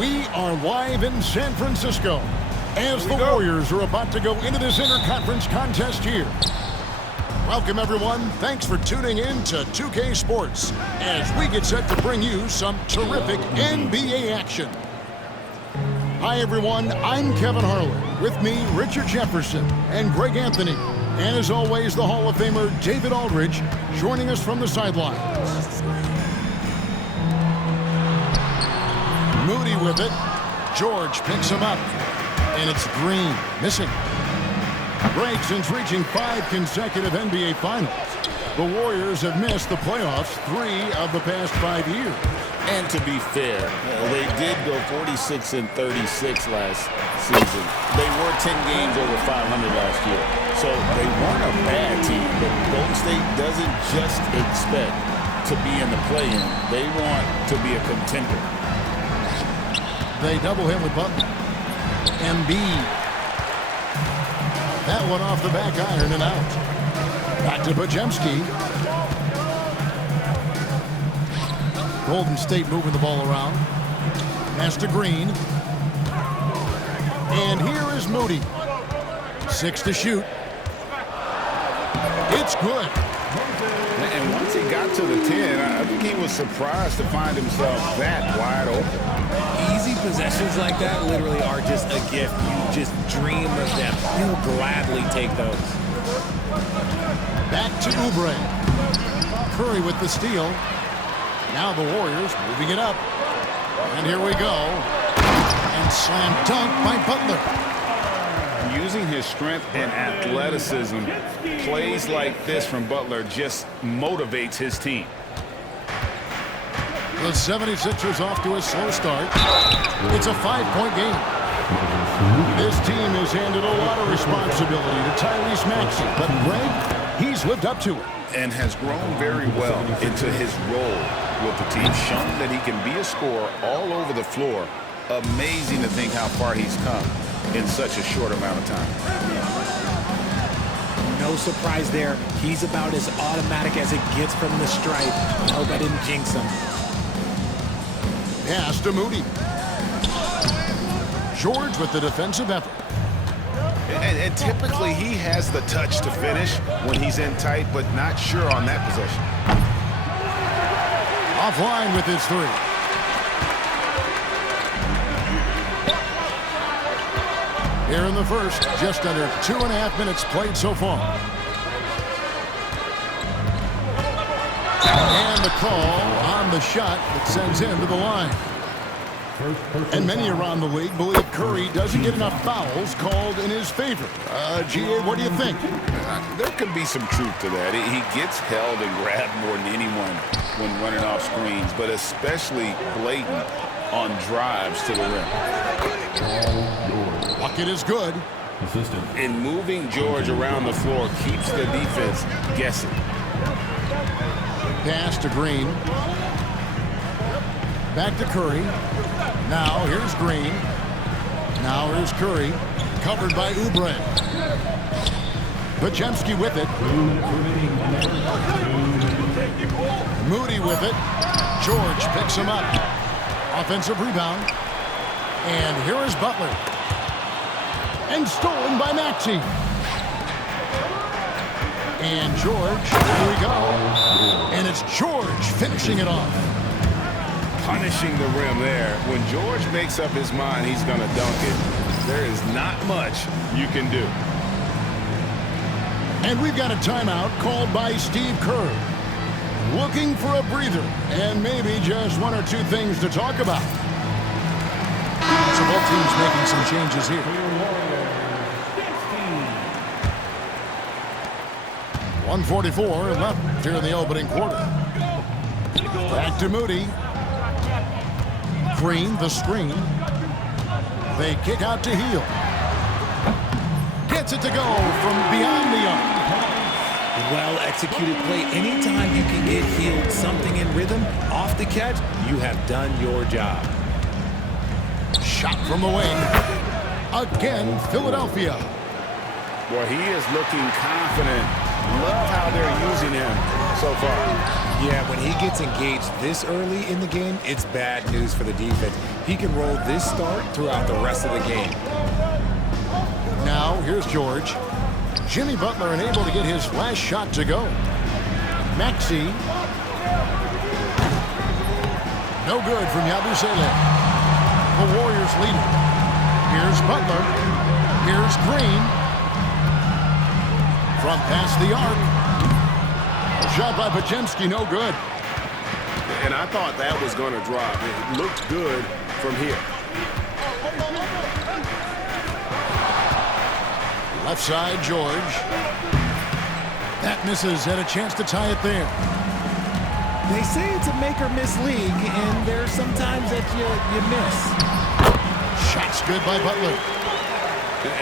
We are live in San Francisco as the Warriors are about to go into this interconference contest here. Welcome, everyone. Thanks for tuning in to 2K Sports as we get set to bring you some terrific NBA action. Hi, everyone. I'm Kevin Harlan. With me, Richard Jefferson and Greg Anthony. And as always, the Hall of Famer David Aldridge joining us from the sidelines. Moody with it. George picks him up. And it's Green missing. Greg, since reaching 5 consecutive NBA Finals, the Warriors have missed the playoffs 3 of the past 5 years. And to be fair, they did go 46-36 last season. They were 10 games over 500 last year. So they weren't a bad team, but Golden State doesn't just expect to be in the play-in. They want to be a contender. They double him with Butler. Embiid. That one off the back iron and out. Back to Podziemski. Golden State moving the ball around. Pass to Green. And here is Moody. 6 to shoot. It's good. And once he got to the 10, I think he was surprised to find himself that wide open. Easy possessions like that literally are just a gift. You just dream of them. You'll gladly take those. Back to Oubre. Curry with the steal. Now the Warriors moving it up. And here we go. And slam dunk by Butler. Using his strength and athleticism, plays like this from Butler just motivates his team. The 76ers off to a slow start. It's a 5-point game. This team has handed a lot of responsibility to Tyrese Maxey, but Greg, he's lived up to it. And has grown very well into his role with the team, shown that he can be a scorer all over the floor. Amazing to think how far he's come in such a short amount of time. No surprise there. He's about as automatic as it gets from the stripe. I hope I didn't jinx him. Pass to Moody. George with the defensive effort. And typically he has the touch to finish when he's in tight, but not sure on that possession. Offline with his 3. Here in the first, just under 2.5 minutes played so far. And the call on the shot that sends him to the line. And many around the league believe Curry doesn't get enough fouls called in his favor. G.A., what do you think? There could be some truth to that. He gets held and grabbed more than anyone when running off screens, but especially blatant on drives to the rim. Bucket is good. And moving George around the floor keeps the defense guessing. Pass to Green. Back to Curry. Now here's Green. Now here's Curry. Covered by Oubre. Podziemski with it. Moody with it. George picks him up. Offensive rebound. And here is Butler. And stolen by Maxey. And George, here we go. And it's George finishing it off. Punishing the rim there. When George makes up his mind he's going to dunk it, there is not much you can do. And we've got a timeout called by Steve Kerr. Looking for a breather and maybe just 1 or 2 things to talk about. So both teams making some changes here. 1:44 left here in the opening quarter. Back to Moody. Green, the screen. They kick out to Hield. Gets it to go from beyond the arc. Well-executed play. Anytime you can get Hield something in rhythm off the catch, you have done your job. Shot from the wing. Again, Philadelphia. Well, he is looking confident. Love how they're using him. so far. Yeah, when he gets engaged this early in the game, it's bad news for the defense. He can roll this start throughout the rest of the game. Now, here's George. Jimmy Butler unable to get his last shot to go. Maxey. No good from Yabusele. The Warriors lead it. Here's Butler. Here's Green. From past the arc. Shot by Podziemski, no good. And I thought that was going to drop. It looked good from here. Left side, George. That misses, had a chance to tie it there. They say it's a make-or-miss league, and there's sometimes that you miss. Shot's good by Butler.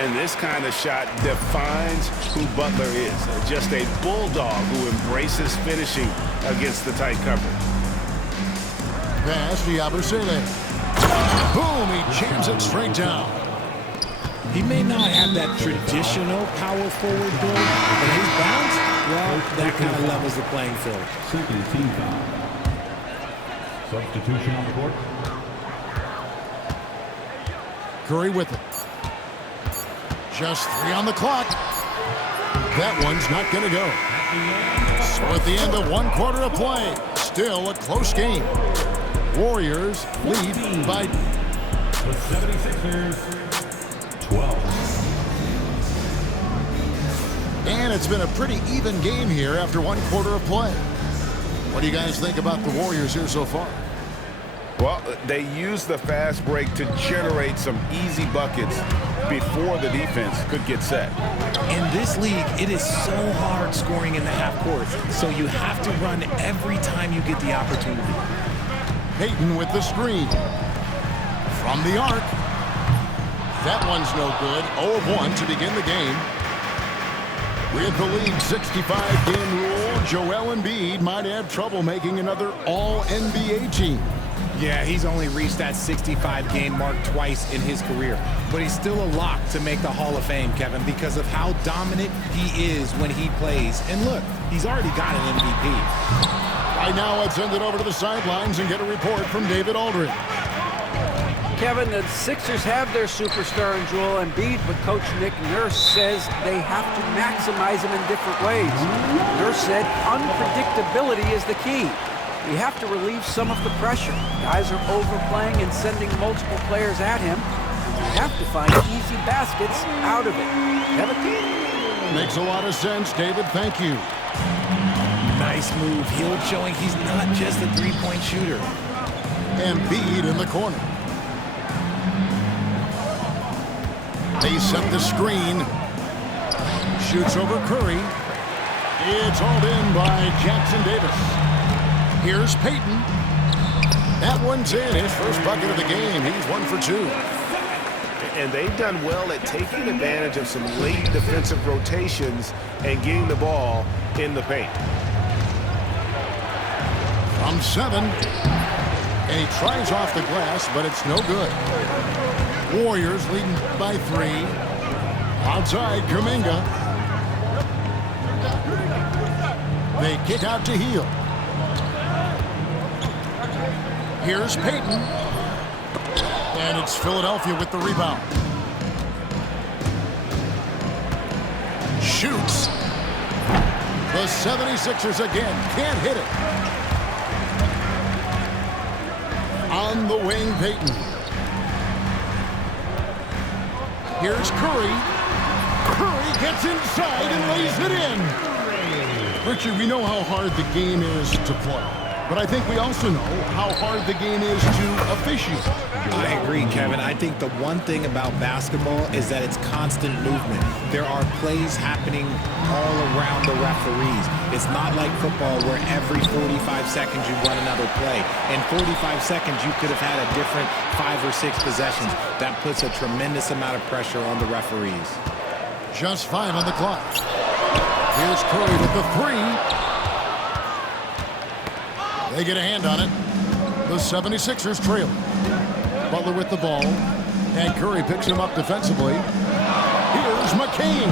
And this kind of shot defines who Butler is. Just a bulldog who embraces finishing against the tight coverage. Pass to Yabusele. Boom, he jams it straight down. He may not have that traditional power forward build, but his bounce, well, that kind of levels the playing field. Second team foul. Substitution on the court. Curry with it. Just 3 on the clock. That one's not going to go. So at the end of 1 quarter of play, still a close game. Warriors lead by... The 76ers, 12. And it's been a pretty even game here after 1 quarter of play. What do you guys think about the Warriors here so far? Well, they used the fast break to generate some easy buckets before the defense could get set. In this league, it is so hard scoring in the half court, so you have to run every time you get the opportunity. Payton with the screen. From the arc. That one's no good. 0 of 1 to begin the game. With the league 65-game rule, Joel Embiid might have trouble making another All-NBA team. Yeah, he's only reached that 65-game mark twice in his career. But he's still a lock to make the Hall of Fame, Kevin, because of how dominant he is when he plays. And look, he's already got an MVP. Right now, let's send it over to the sidelines and get a report from David Aldridge. Kevin, the Sixers have their superstar in Joel Embiid, but Coach Nick Nurse says they have to maximize him in different ways. Nurse said unpredictability is the key. You have to relieve some of the pressure. Guys are overplaying and sending multiple players at him. You have to find easy baskets out of it. Kevin? Makes a lot of sense, David. Thank you. Nice move. Hield showing he's not just a three-point shooter. Embiid in the corner. They set the screen. Shoots over Curry. It's hauled in by Jackson Davis. Here's Payton. That one's in. His first bucket of the game. He's 1 for 2. And they've done well at taking advantage of some late defensive rotations and getting the ball in the paint. From 7. And he tries off the glass, but it's no good. Warriors leading by 3. Outside, Kuminga. They kick out to Hield. Here's Payton. And it's Philadelphia with the rebound. Shoots. The 76ers again can't hit it. On the wing, Payton. Here's Curry. Curry gets inside and lays it in. Richard, we know how hard the game is to play. But I think we also know how hard the game is to officiate. I agree, Kevin. I think the one thing about basketball is that it's constant movement. There are plays happening all around the referees. It's not like football where every 45 seconds you run another play. In 45 seconds, you could have had a different 5 or 6 possessions. That puts a tremendous amount of pressure on the referees. Just 5 on the clock. Here's Curry with the 3. They get a hand on it. The 76ers trail. Butler with the ball. And Curry picks him up defensively. Here's McCain.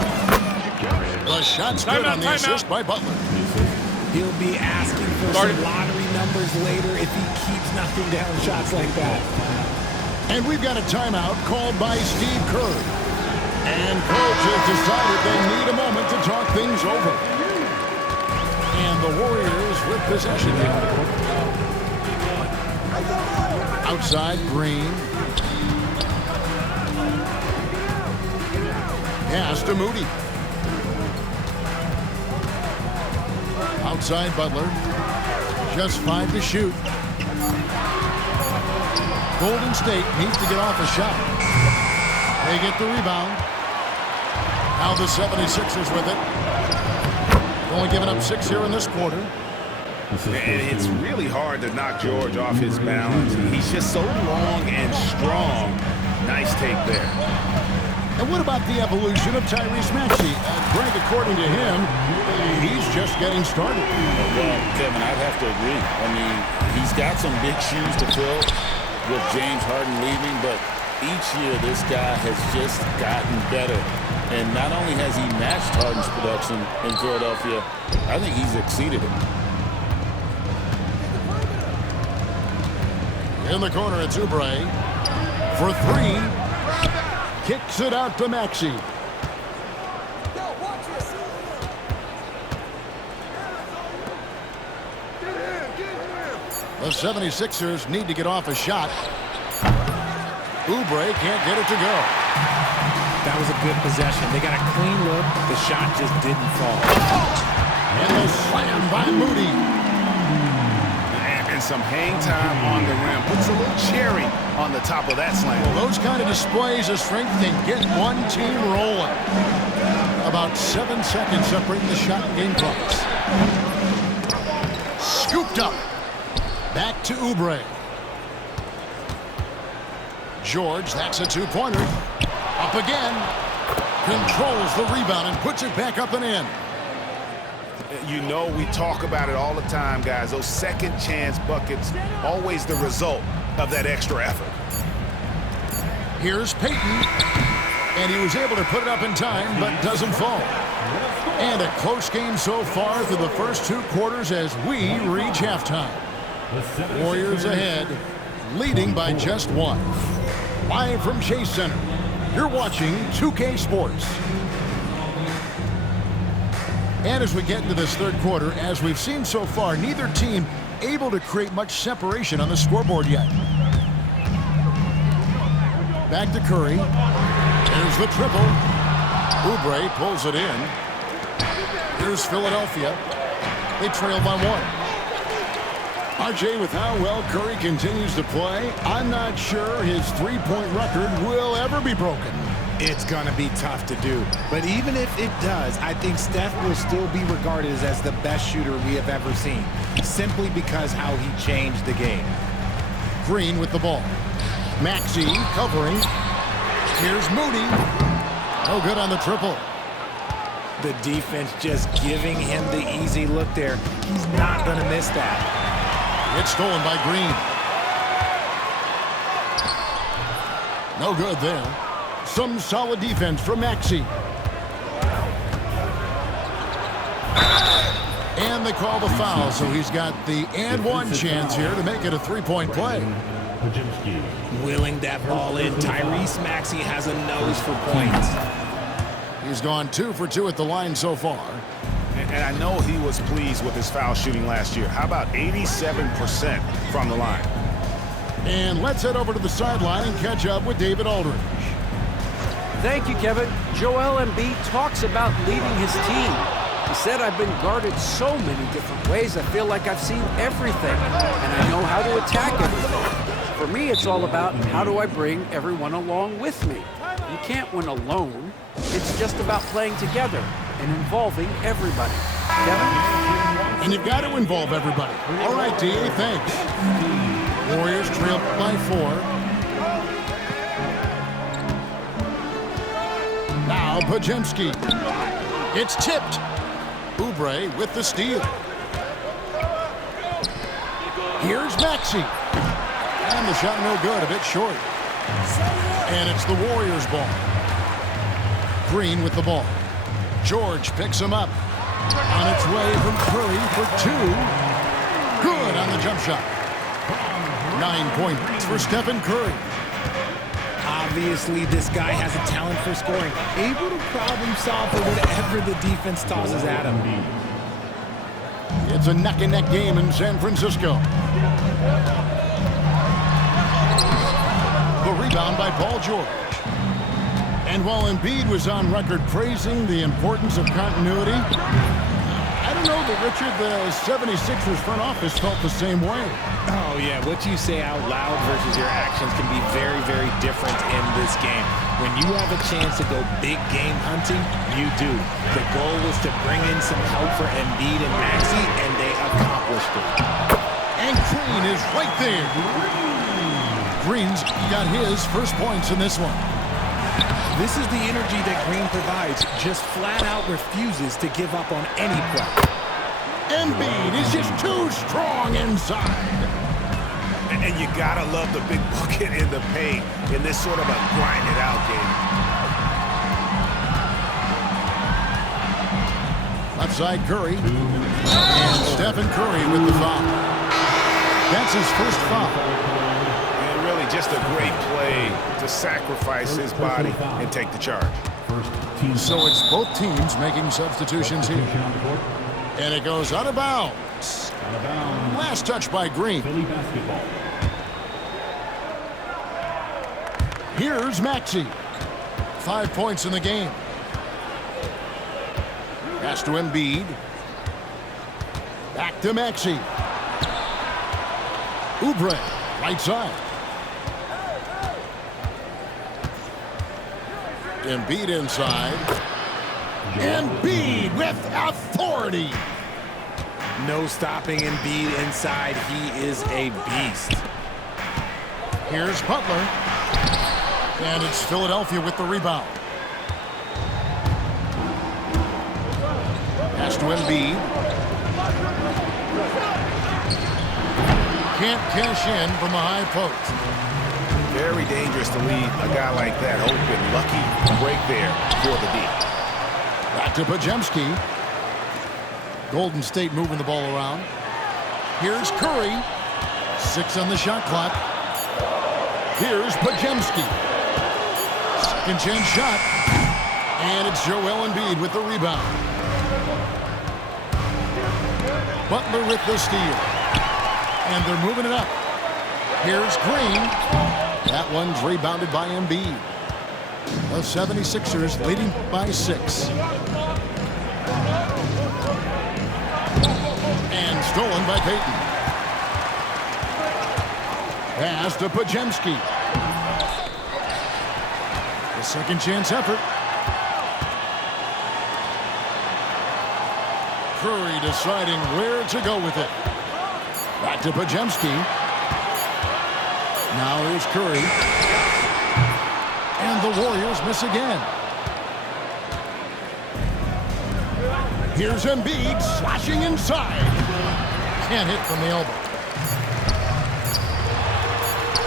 The shot's good on the assist by Butler. He'll be asking for some lottery numbers later if he keeps knocking down shots like that. And we've got a timeout called by Steve Kerr. And coach has decided they need a moment to talk things over. And the Warriors with possession. Outside, Green. Pass to Moody. Outside, Butler. Just 5 to shoot. Golden State needs to get off a shot. They get the rebound. Now the 76ers with it. Only giving up 6 here in this quarter. And it's really hard to knock George off his balance. He's just so long and strong. Nice take there. And what about the evolution of Tyrese Maxey? Greg, according to him, he's just getting started. Well, Kevin, I'd have to agree. I mean, he's got some big shoes to fill with James Harden leaving, but each year this guy has just gotten better. And not only has he matched Harden's production in Philadelphia, I think he's exceeded it. In the corner, it's Oubre. For 3. Kicks it out to Maxey. The 76ers need to get off a shot. Oubre can't get it to go. That was a good possession. They got a clean look. The shot just didn't fall. And the slam by Moody. And some hang time on the rim. Puts a little cherry on the top of that slam. Well, those kind of displays of strength can get one team rolling. About 7 seconds separating the shot and game clocks. Scooped up. Back to Oubre. George, that's a 2-pointer. Up again. Controls the rebound and puts it back up and in. You know, we talk about it all the time, guys. Those second chance buckets, always the result of that extra effort. Here's Payton. And he was able to put it up in time, but doesn't fall. And a close game so far through the first 2 quarters as we reach halftime. Warriors ahead, leading by just 1. Live from Chase Center, you're watching 2K Sports. And as we get into this third quarter, as we've seen so far, neither team able to create much separation on the scoreboard yet. Back to Curry. There's the triple. Oubre pulls it in. Here's Philadelphia. They trail by 1. RJ, with how well Curry continues to play, I'm not sure his 3-point record will ever be broken. It's going to be tough to do. But even if it does, I think Steph will still be regarded as the best shooter we have ever seen, simply because how he changed the game. Green with the ball. Maxey covering. Here's Moody. No good on the triple. The defense just giving him the easy look there. He's not going to miss that. It's stolen by Green. No good there. Some solid defense from Maxey. And they call the foul, so he's got the and one chance here to make it a 3-point play. Willing that ball in. Tyrese Maxey has a nose for points. He's gone 2 for 2 at the line so far. And I know he was pleased with his foul shooting last year. How about 87% from the line? And let's head over to the sideline and catch up with David Aldridge. Thank you, Kevin. Joel Embiid talks about leading his team. He said, I've been guarded so many different ways, I feel like I've seen everything, and I know how to attack everything. For me, it's all about how do I bring everyone along with me. You can't win alone. It's just about playing together and involving everybody. Kevin? And you've got to involve everybody. All right, D.A., thanks. Warriors trail by 4. Now Podziemski. It's tipped. Oubre with the steal. Here's Maxey. And the shot no good, a bit short. And it's the Warriors' ball. Green with the ball. George picks him up. On its way from Curry for 2. Good on the jump shot. 9 points for Stephen Curry. Obviously, this guy has a talent for scoring, able to problem solve for whatever the defense tosses at him. It's a neck-and-neck game in San Francisco. The rebound by Paul George. And while Embiid was on record praising the importance of continuity, I don't know that, Richard, the 76ers front office felt the same way. Oh, yeah. What you say out loud versus your actions can be very, very different in this game. When you have a chance to go big game hunting, you do. The goal was to bring in some help for Embiid and Maxey, and they accomplished it. And Green is right there. Green's got his first points in this one. This is the energy that Green provides. Just flat out refuses to give up on any play. Embiid is just too strong inside. And you gotta love the big bucket in the paint in this sort of a grind-it-out game. Left side Curry. And Stephen Curry with the foul. That's his first foul. And really just a great play to sacrifice his body and take the charge. So it's both teams making substitutions here. And it goes out of bounds. Last touch by Green. Here's Maxey. 5 points in the game. Pass to Embiid. Back to Maxey. Oubre, right side. Embiid inside. Embiid with authority. No stopping Embiid inside. He is a beast. Here's Butler. And it's Philadelphia with the rebound. Pass to Embiid. Can't cash in from a high post. Very dangerous to leave a guy like that open. Lucky break there for the D. Back to Podziemski. Golden State moving the ball around. Here's Curry. 6 on the shot clock. Here's Podziemski. Second chance shot. And it's Joel Embiid with the rebound. Butler with the steal. And they're moving it up. Here's Green. That one's rebounded by Embiid. The 76ers leading by 6. And stolen by Payton. Pass to Podziemski. The second chance effort. Curry deciding where to go with it. Back to Podziemski. Now here's Curry. And the Warriors miss again. Here's Embiid slashing inside. Can't hit from the elbow.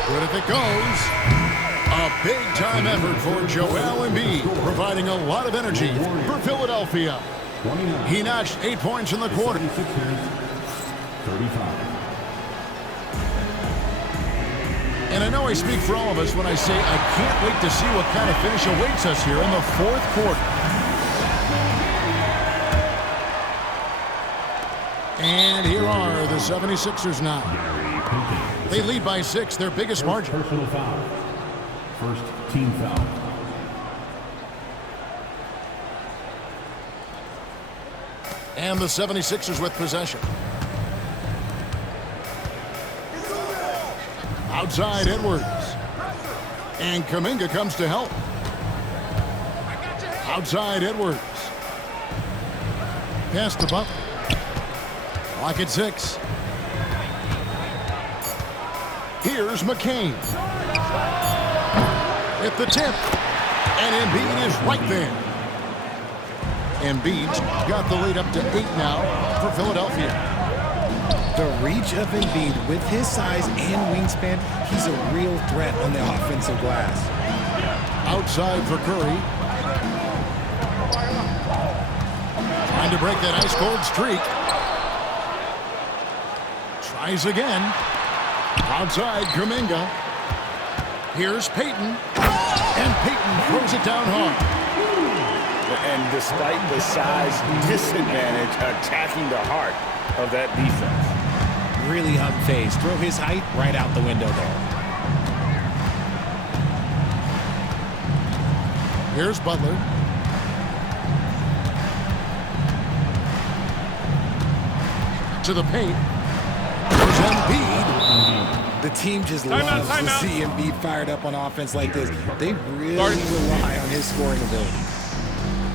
Good if it goes. A big-time effort for Joel Embiid, providing a lot of energy for Philadelphia. He notched 8 points in the quarter. 35. And I know I speak for all of us when I say I can't wait to see what kind of finish awaits us here in the fourth quarter. And here are the 76ers now. They lead by 6, their biggest margin. Personal foul. First team foul. And the 76ers with possession. Outside Edwards. And Kuminga comes to help. Outside Edwards. Pass to Butler. Clock at 6. Here's McCain. At the tip. And Embiid is right there. Embiid's got the lead up to 8 now for Philadelphia. The reach of Embiid with his size and wingspan, he's a real threat on the offensive glass. Outside for Curry. Trying Trying to break that ice-cold streak. Tries again. Outside, Kuminga. Here's Payton. And Payton throws it down hard. And despite the size disadvantage, attacking the heart of that defense. Really unfazed. Throw his height right out the window there. Here's Butler. To the paint. There's Embiid. The team just loves to see Embiid fired up on offense like this. They really rely on his scoring ability.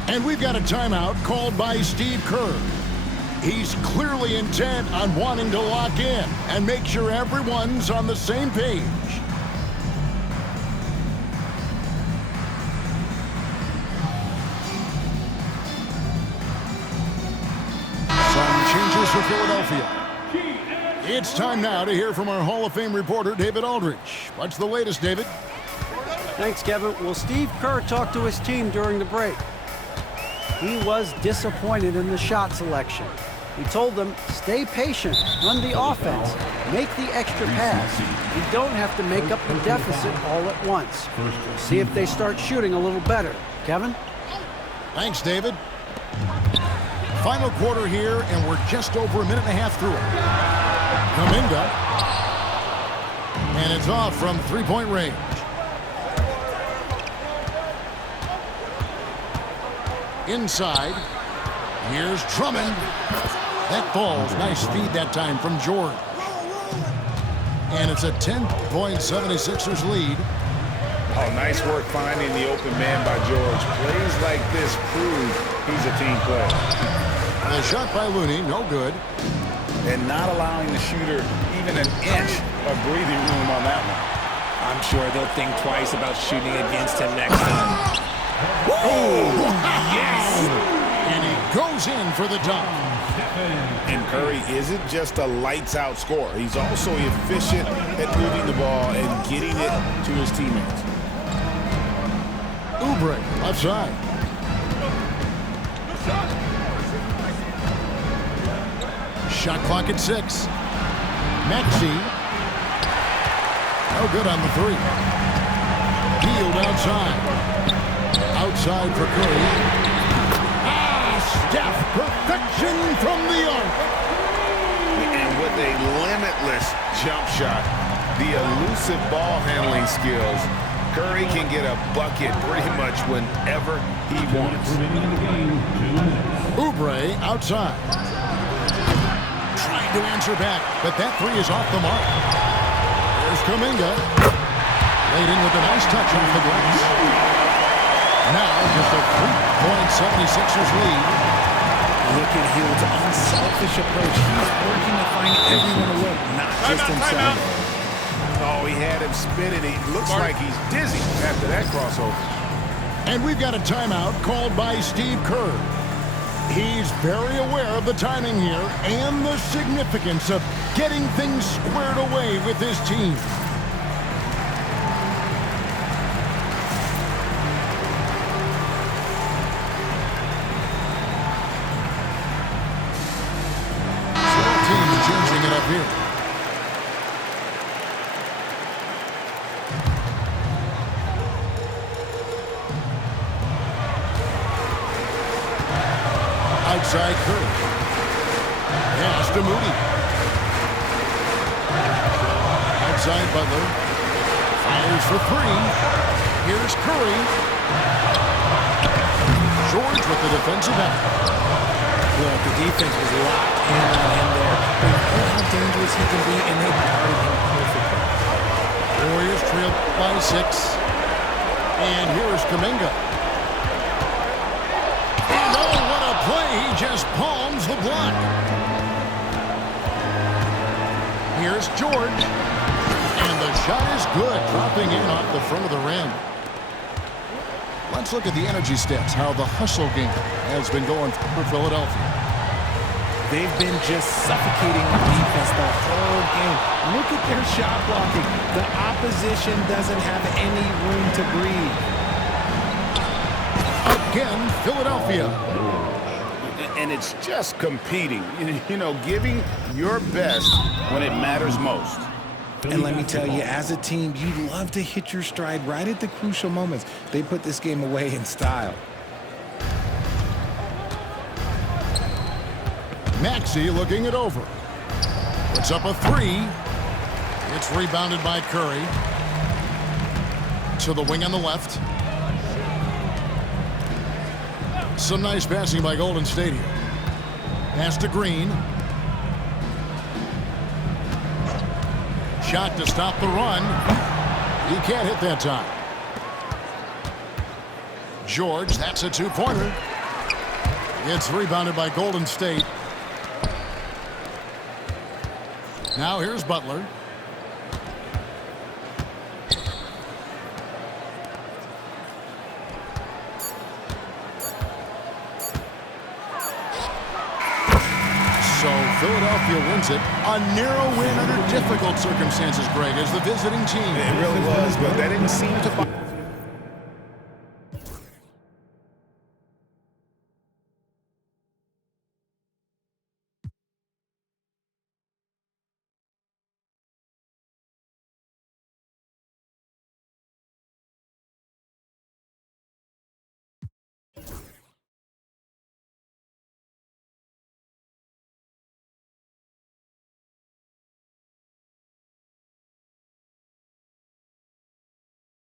And we've got a timeout called by Steve Kerr. He's clearly intent on wanting to lock in and make sure everyone's on the same page. Some changes for Philadelphia. It's time now to hear from our Hall of Fame reporter, David Aldridge. What's the latest, David? Thanks, Kevin. Well, Steve Kerr talked to his team during the break. He was disappointed in the shot selection. He told them, stay patient, run the offense, make the extra pass. You don't have to make up the deficit all at once. See if they start shooting a little better. Kevin? Thanks, David. Final quarter here, and we're just over a minute and a half through it. Kuminga. And it's off from three-point range. Inside. Here's Drummond. That falls. Nice feed that time from George. And it's a 10-point 76ers lead. Oh, nice work finding the open man by George. Plays like this prove he's a team player. And a shot by Looney, no good. And not allowing the shooter even an inch of breathing room on that one. I'm sure they'll think twice about shooting against him next time. Oh, yes! And he goes in for the dunk. And Curry isn't just a lights-out scorer. He's also efficient at moving the ball and getting it to his teammates. Oubre, left side. Shot clock at 6. Maxey. No good on the three. Field outside. Outside for Curry. Steph, perfection from the arc. And with a limitless jump shot, the elusive ball handling skills, Curry can get a bucket pretty much whenever he wants. Oubre outside. Trying to answer back, but that three is off the mark. There's Kuminga. Laid in with a nice touch off the glass. Now just a 3-point 76ers lead. Look at Hield's unselfish approach. He's working to find everyone to look, not just himself. Oh, he had him spinning. He looks like he's dizzy after that crossover. And we've got a timeout called by Steve Kerr. He's very aware of the timing here and the significance of getting things squared away with his team. Changing it up here. Outside Curry. Pass to Moody. Outside Butler. Fires for three. Here's Curry. George with the defensive end. Look, the defense was locked in on him there. They know how dangerous he can be, and they guarded him perfectly. Warriors trail by 6. And here's Kuminga. And oh, what a play. He just palms the block. Here's George. And the shot is good, dropping in off the front of the rim. Let's look at the energy stats, how the hustle game has been going for Philadelphia. They've been just suffocating on defense the whole game. Look at their shot blocking. The opposition doesn't have any room to breathe. Again, Philadelphia. and it's just competing. You know, giving your best when it matters most. And let me tell you, as a team, you love to hit your stride right at the crucial moments. They put this game away in style. Maxey looking it over. Puts up a three. It's rebounded by Curry. To the wing on the left. Some nice passing by Golden State here. Pass to Green. Shot to stop the run. He can't hit that time. George, that's a two-pointer. It's rebounded by Golden State. Now here's Butler. So Philadelphia wins it. A narrow win under difficult circumstances, Greg, as the visiting team. It really was, but that didn't seem to